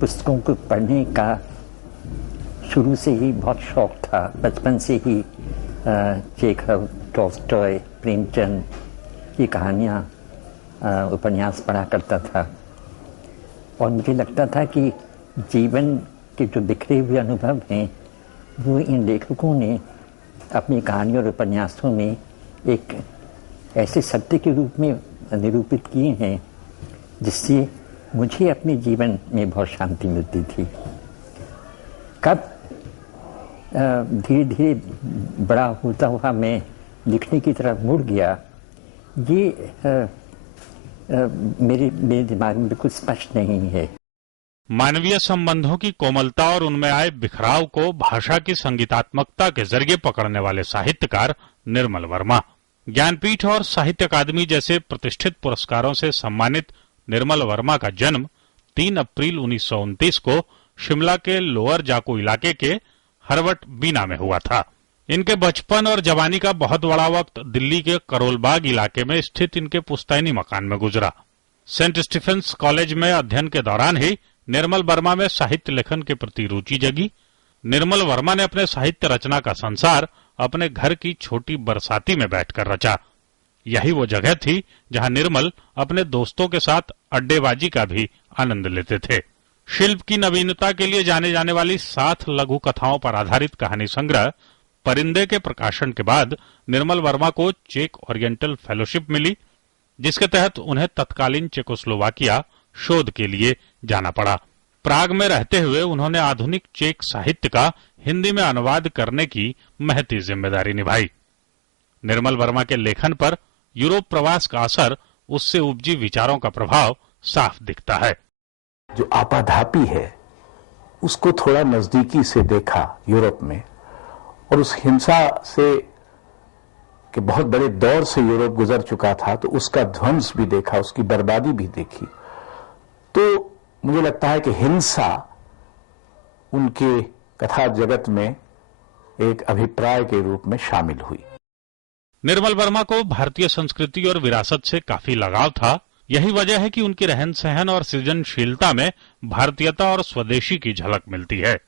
पुस्तकों को पढ़ने का शुरू से ही बहुत शौक था। बचपन से ही चेखव, टॉल्स्टॉय, प्रेमचंद की कहानियाँ, उपन्यास पढ़ा करता था और मुझे लगता था कि जीवन के जो बिखरे हुए अनुभव हैं वो इन लेखकों ने अपनी कहानियों और उपन्यासों में एक ऐसे सत्य के रूप में निरूपित किए हैं जिससे मुझे अपने जीवन में बहुत शांति मिलती थी। कब धीरे धीरे बड़ा होता हुआ मैं लिखने की तरफ मुड़ गया, ये मेरे दिमाग में बिल्कुल स्पष्ट नहीं है। मानवीय संबंधों की कोमलता और उनमें आए बिखराव को भाषा की संगीतात्मकता के जरिए पकड़ने वाले साहित्यकार निर्मल वर्मा। ज्ञानपीठ और साहित्य अकादमी जैसे प्रतिष्ठित पुरस्कारों से सम्मानित निर्मल वर्मा का जन्म 3 अप्रैल 1929 को शिमला के लोअर जाको इलाके के हरवट बीना में हुआ था। इनके बचपन और जवानी का बहुत बड़ा वक्त दिल्ली के करोलबाग इलाके में स्थित इनके पुश्तैनी मकान में गुजरा। सेंट स्टीफेंस कॉलेज में अध्ययन के दौरान ही निर्मल वर्मा में साहित्य लेखन के प्रति रुचि जगी। निर्मल वर्मा ने अपने साहित्य रचना का संसार अपने घर की छोटी बरसाती में बैठकर रचा। यही वो जगह थी जहां निर्मल अपने दोस्तों के साथ अड्डेबाजी का भी आनंद लेते थे। शिल्प की नवीनता के लिए जाने जाने वाली 7 लघु कथाओं पर आधारित कहानी संग्रह परिंदे के प्रकाशन के बाद निर्मल वर्मा को चेक ओरिएंटल फेलोशिप मिली, जिसके तहत उन्हें तत्कालीन चेकोस्लोवाकिया शोध के लिए जाना पड़ा। प्राग में रहते हुए उन्होंने आधुनिक चेक साहित्य का हिंदी में अनुवाद करने की महती जिम्मेदारी निभाई। निर्मल वर्मा के लेखन पर यूरोप प्रवास का असर, उससे उपजी विचारों का प्रभाव साफ दिखता है। जो आपाधापी है उसको थोड़ा नजदीकी से देखा यूरोप में, और उस हिंसा से कि बहुत बड़े दौर से यूरोप गुजर चुका था, तो उसका ध्वंस भी देखा, उसकी बर्बादी भी देखी। तो मुझे लगता है कि हिंसा उनके कथा जगत में एक अभिप्राय के रूप में शामिल हुई। निर्मल वर्मा को भारतीय संस्कृति और विरासत से काफी लगाव था। यही वजह है कि उनकी रहन सहन और सृजनशीलता में भारतीयता और स्वदेशी की झलक मिलती है।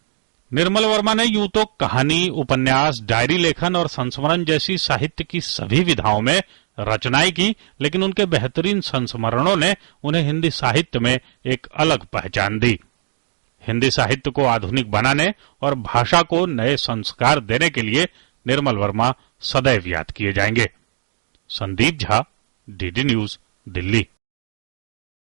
निर्मल वर्मा ने यूं तो कहानी, उपन्यास, डायरी लेखन और संस्मरण जैसी साहित्य की सभी विधाओं में रचनाएं की, लेकिन उनके बेहतरीन संस्मरणों ने उन्हें हिंदी साहित्य में एक अलग पहचान दी। हिंदी साहित्य को आधुनिक बनाने और भाषा को नए संस्कार देने के लिए निर्मल वर्मा सदैव याद किए जाएंगे। Sandeep Jha, DD news, Delhi.